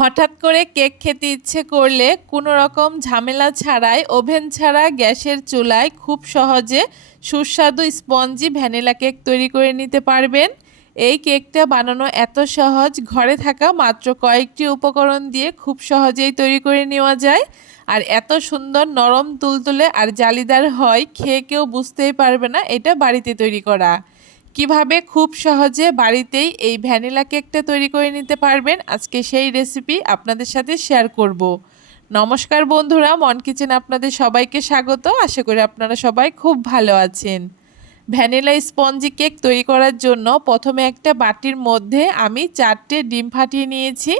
হঠাৎ করে কেক খেতে ইচ্ছে করলে কোনো রকম ঝামেলা ছাড়াই ওভেন ছাড়া গ্যাসের চুলায় খুব সহজে সুস্বাদু স্পঞ্জি ভ্যানিলা কেক তৈরি করে নিতে পারবেন। এই কেকটা বানানো এত সহজ, ঘরে থাকা মাত্র কয়েকটি উপকরণ দিয়ে খুব সহজেই তৈরি করে নেওয়া যায়। আর এত সুন্দর নরম তুলতুলে আর জালিদার হয়, খেয়ে কেউ বুঝতেই পারবে না এটা বাড়িতে তৈরি করা। কিভাবে খুব সহজে বাড়িতেই এই ভ্যানিলা কেকটা তৈরি করে নিতে পারবেন, আজকে সেই রেসিপি আপনাদের সাথে শেয়ার করব। নমস্কার বন্ধুরা, মন কিচেন আপনাদের সবাইকে স্বাগত। আশা করি আপনারা সবাই খুব ভালো আছেন। ভ্যানিলা স্পঞ্জি কেক তৈরি করার জন্য প্রথমে একটা বাটির মধ্যে আমি 4টে ডিম ফাটিয়ে নিয়েছি।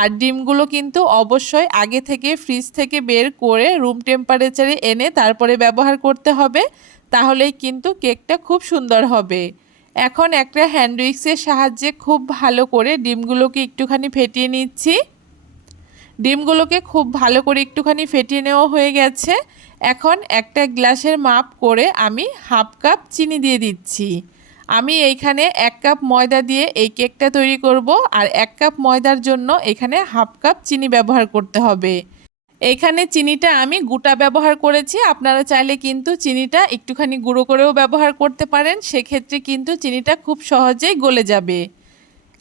আর ডিমগুলো কিন্তু অবশ্যই আগে থেকে ফ্রিজ থেকে বের করে রুম টেম্পারেচারে এনে তারপরে ব্যবহার করতে হবে, তাহলেই কিন্তু কেকটা খুব সুন্দর হবে। এখন একটা হ্যান্ড উইক্সের সাহায্যে খুব ভালো করে ডিমগুলোকে একটুখানি ফেটিয়ে নিচ্ছি। ডিমগুলোকে খুব ভালো করে একটুখানি ফেটিয়ে নেওয়া হয়ে গেছে। এখন একটা গ্লাসের মাপ করে আমি হাফ কাপ চিনি দিয়ে দিচ্ছি। আমি এইখানে 1 কাপ ময়দা দিয়ে এই কেকটা তৈরি করব, আর 1 কাপ ময়দার জন্য এখানে হাফ কাপ চিনি ব্যবহার করতে হবে। এইখানে চিনিটা আমি গোটা ব্যবহার করেছি, আপনারা চাইলে কিন্তু চিনিটা একটুখানি গুঁড়ো করেও ব্যবহার করতে পারেন, সেক্ষেত্রে কিন্তু চিনিটা খুব সহজেই গলে যাবে।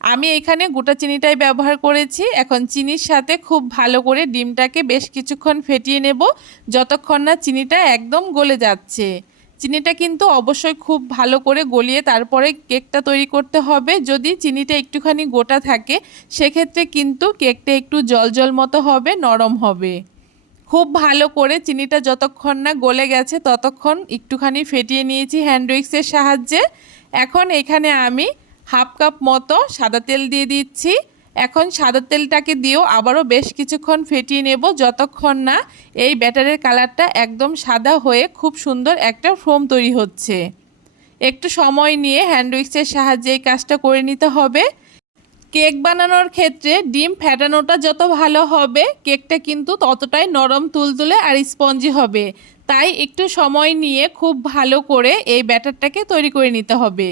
আমি এখানে গোটা চিনিটাই ব্যবহার করেছি। এখন চিনির সাথে খুব ভালো করে ডিমটাকে বেশ কিছুক্ষণ ফেটিয়ে নেব, যতক্ষণ না চিনিটা একদম গলে যাচ্ছে। চিনিটা কিন্তু অবশ্যই খুব ভালো করে গলিয়ে তারপরে কেকটা তৈরি করতে হবে। যদি চিনিটা একটুখানি গোটা থাকে সেক্ষেত্রে কিন্তু কেকটা একটু জল জল মতো হবে, নরম হবে। খুব ভালো করে চিনিটা যতক্ষণ না গলে গেছে ততক্ষণ একটুখানি ফেটিয়ে নিয়েছি হ্যান্ড উইক্সের সাহায্যে। এখন এখানে আমি হাফ কাপ মতো সাদা তেল দিয়ে দিচ্ছি। এখন সাদা তেলটাকে দিয়েও আবারও বেশ কিছুক্ষণ ফেটিয়ে নেব, যতক্ষণ না এই ব্যাটারের কালারটা একদম সাদা হয়ে খুব সুন্দর একটা ফোম তৈরি হচ্ছে। একটু সময় নিয়ে হ্যান্ড উইক্সের সাহায্যে এই কাজটা করে নিতে হবে। কেক বানানোর ক্ষেত্রে ডিম ফেটানোটা যত ভালো হবে, কেকটা কিন্তু ততটাই নরম তুলতুলে আর স্পঞ্জি হবে। তাই একটু সময় নিয়ে খুব ভালো করে এই ব্যাটারটাকে তৈরি করে নিতে হবে।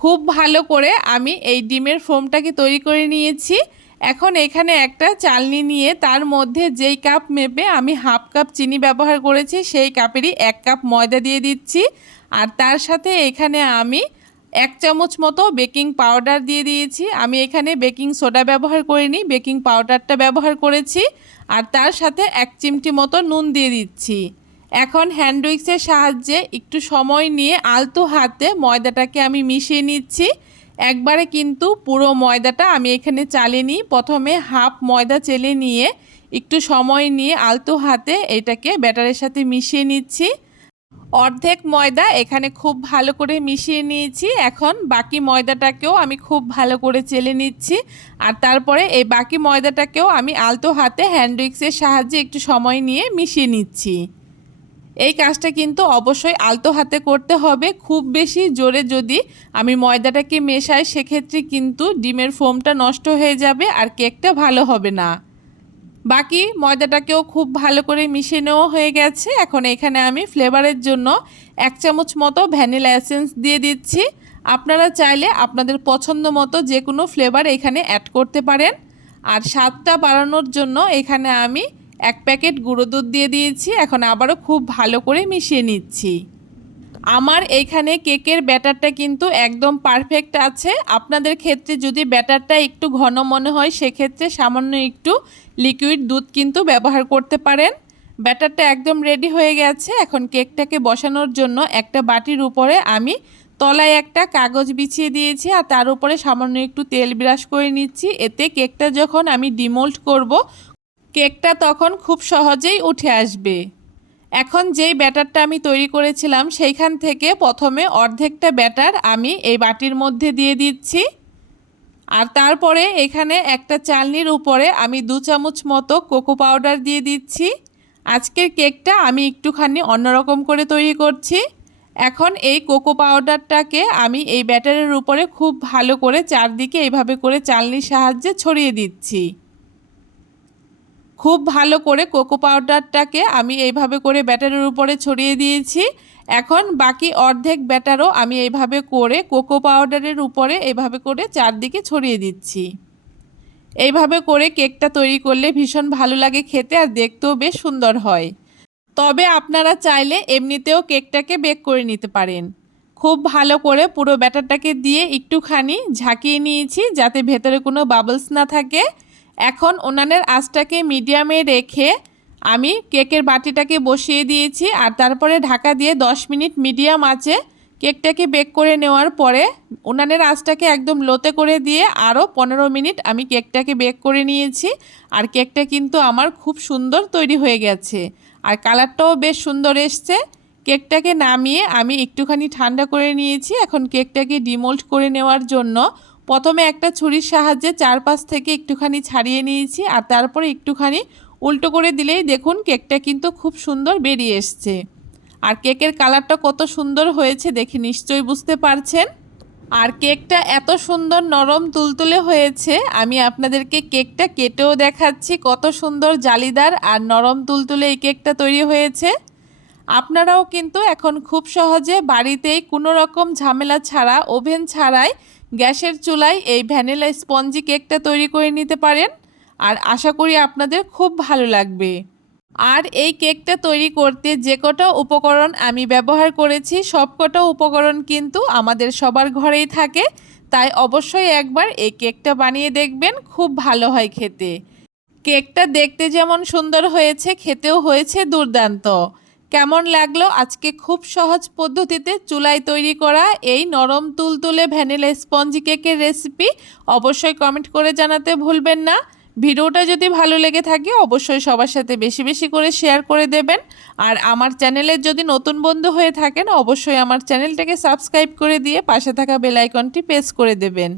খুব ভালো করে আমি এই ডিমের ফোমটাকে তৈরি করে নিয়েছি। এখন এখানে একটা চালনি নিয়ে তার মধ্যে যেই কাপ মেপে আমি হাফ কাপ চিনি ব্যবহার করেছি সেই কাপেরই 1 কাপ ময়দা দিয়ে দিচ্ছি। আর তার সাথে এখানে আমি 1 চামচ মতো বেকিং পাউডার দিয়ে দিয়েছি। আমি এখানে বেকিং সোডা ব্যবহার করিনি, বেকিং পাউডারটা ব্যবহার করেছি। আর তার সাথে 1 চিমটি মতো নুন দিয়ে দিচ্ছি। এখন হ্যান্ড উইক্সের সাহায্যে একটু সময় নিয়ে আলতো হাতে ময়দাটাকে আমি মিশিয়ে নিচ্ছি। একবারে কিন্তু পুরো ময়দাটা আমি এখানে চালিনি, প্রথমে হাফ ময়দা চেলে নিয়ে একটু সময় নিয়ে আলতো হাতে এটাকে ব্যাটারের সাথে মিশিয়ে নিচ্ছি। অর্ধেক ময়দা এখানে খুব ভালো করে মিশিয়ে নিয়েছি। এখন বাকি ময়দাটাকেও আমি খুব ভালো করে চেলে নিচ্ছি। আর তারপরে এই বাকি ময়দাটাকেও আমি আলতো হাতে হ্যান্ড উইক্সের সাহায্যে একটু সময় নিয়ে মিশিয়ে নিচ্ছি। এই কাজটা কিন্তু অবশ্যই আলতো হাতে করতে হবে। খুব বেশি জোরে যদি আমি ময়দাটাকে মেশাই সেক্ষেত্রে কিন্তু ডিমের ফোমটা নষ্ট হয়ে যাবে আর কেকটা ভালো হবে না। বাকি ময়দাটাকেও খুব ভালো করে মিশিয়ে নেওয়া হয়ে গেছে। এখন এখানে আমি ফ্লেভারের জন্য 1 চামচ মতো ভ্যানিলা এসেন্স দিয়ে দিচ্ছি। আপনারা চাইলে আপনাদের পছন্দ মতো যে কোনো ফ্লেভার এখানে অ্যাড করতে পারেন। আর স্বাদটা বাড়ানোর জন্য এখানে আমি 1 প্যাকেট গুঁড়ো দুধ দিয়ে দিয়েছি। এখন আবারও খুব ভালো করে মিশিয়ে নিচ্ছি। আমার এইখানে কেকের ব্যাটারটা কিন্তু একদম পারফেক্ট আছে। আপনাদের ক্ষেত্রে যদি ব্যাটারটা একটু ঘন মনে হয় সেক্ষেত্রে সামান্য একটু লিকুইড দুধ কিন্তু ব্যবহার করতে পারেন। ব্যাটারটা একদম রেডি হয়ে গেছে। এখন কেকটাকে বসানোর জন্য একটা বাটির উপরে আমি তলায় একটা কাগজ বিছিয়ে দিয়েছি আর তার উপরে সামান্য একটু তেল ব্রাশ করে নিচ্ছি। এতে কেকটা যখন আমি ডিমোল্ড করব কেকটা তখন খুব সহজেই উঠে আসবে। এখন যেই ব্যাটারটা আমি তৈরি করেছিলাম সেইখান থেকে প্রথমে অর্ধেকটা ব্যাটার আমি এই বাটির মধ্যে দিয়ে দিচ্ছি। আর তারপরে এখানে একটা চালনির উপরে আমি 2 চামচ মতো কোকো পাউডার দিয়ে দিচ্ছি। আজকের কেকটা আমি একটুখানি অন্যরকম করে তৈরি করছি। এখন এই কোকো পাউডারটাকে আমি এই ব্যাটারের উপরে খুব ভালো করে চারদিকে এইভাবে করে চালনির সাহায্যে ছড়িয়ে দিচ্ছি। খুব ভালো করে কোকো পাউডারটাকে আমি এইভাবে করে ব্যাটারের উপরে ছড়িয়ে দিয়েছি। এখন বাকি অর্ধেক ব্যাটারও আমি এইভাবে করে কোকো পাউডারের উপরে এইভাবে করে চারদিকে ছড়িয়ে দিচ্ছি। এইভাবে করে কেকটা তৈরি করলে ভীষণ ভালো লাগে খেতে আর দেখতেও বেশ সুন্দর হয়। তবে আপনারা চাইলে এমনিতেও কেকটাকে বেক করে নিতে পারেন। খুব ভালো করে পুরো ব্যাটারটাকে দিয়ে একটুখানি ঝাঁকিয়ে নিয়েছি যাতে ভেতরে কোনো বাবলস না থাকে। এখন উনানের আঁচটাকে মিডিয়ামে রেখে আমি কেকের বাটিটাকে বসিয়ে দিয়েছি আর তারপরে ঢাকা দিয়ে 10 মিনিট মিডিয়াম আঁচে কেকটাকে বেক করে নেওয়ার পরে উনানের আঁচটাকে একদম লোতে করে দিয়ে আরও 15 মিনিট আমি কেকটাকে বেক করে নিয়েছি। আর কেকটা কিন্তু আমার খুব সুন্দর তৈরি হয়ে গেছে আর কালারটাও বেশ সুন্দর এসছে। কেকটাকে নামিয়ে আমি একটুখানি ঠান্ডা করে নিয়েছি। এখন কেকটাকে ডিমোল্ড করে নেওয়ার জন্য প্রথমে একটা ছুরির সাহায্যে চারপাশ থেকে একটুখানি ছাড়িয়ে নিয়েছি আর তারপরে একটুখানি উল্টো করে দিলেই দেখুন কেকটা কিন্তু খুব সুন্দর বেরিয়ে এসছে। আর কেকের কালারটা কত সুন্দর হয়েছে দেখে নিশ্চয়ই বুঝতে পারছেন। আর কেকটা এত সুন্দর নরম তুলতুলে হয়েছে, আমি আপনাদেরকে কেকটা কেটেও দেখাচ্ছি কত সুন্দর জালিদার আর নরম তুলতুলে এই কেকটা তৈরি হয়েছে। আপনারাও কিন্তু এখন খুব সহজে বাড়িতেই কোনো রকম ঝামেলা ছাড়া ওভেন ছাড়াই গ্যাসের চুলায় এই ভ্যানিলা স্পঞ্জি কেকটা তৈরি করে নিতে পারেন আর আশা করি আপনাদের খুব ভালো লাগবে। আর এই কেকটা তৈরি করতে যে কটা উপকরণ আমি ব্যবহার করেছি সব কটা উপকরণ কিন্তু আমাদের সবার ঘরেই থাকে, তাই অবশ্যই একবার এই কেকটা বানিয়ে দেখবেন, খুব ভালো হয় খেতে। কেকটা দেখতে যেমন সুন্দর হয়েছে খেতেও হয়েছে দুর্দান্ত। কেমন লাগলো আজকে খুব সহজ পদ্ধতিতে চুলায় তৈরি করা এই নরম তুলতুলে ভ্যানিলা স্পঞ্জি কেকের রেসিপি? অবশ্যই কমেন্ট করে জানাতে ভুলবেন না। ভিডিওটা যদি ভালো লেগে থাকে অবশ্যই সবার সাথে বেশি বেশি করে শেয়ার করে দেবেন। আর আমার চ্যানেলের যদি নতুন বন্ধু হয়ে থাকেন অবশ্যই আমার চ্যানেলটাকে সাবস্ক্রাইব করে দিয়ে পাশে থাকা বেল আইকনটি প্রেস করে দেবেন।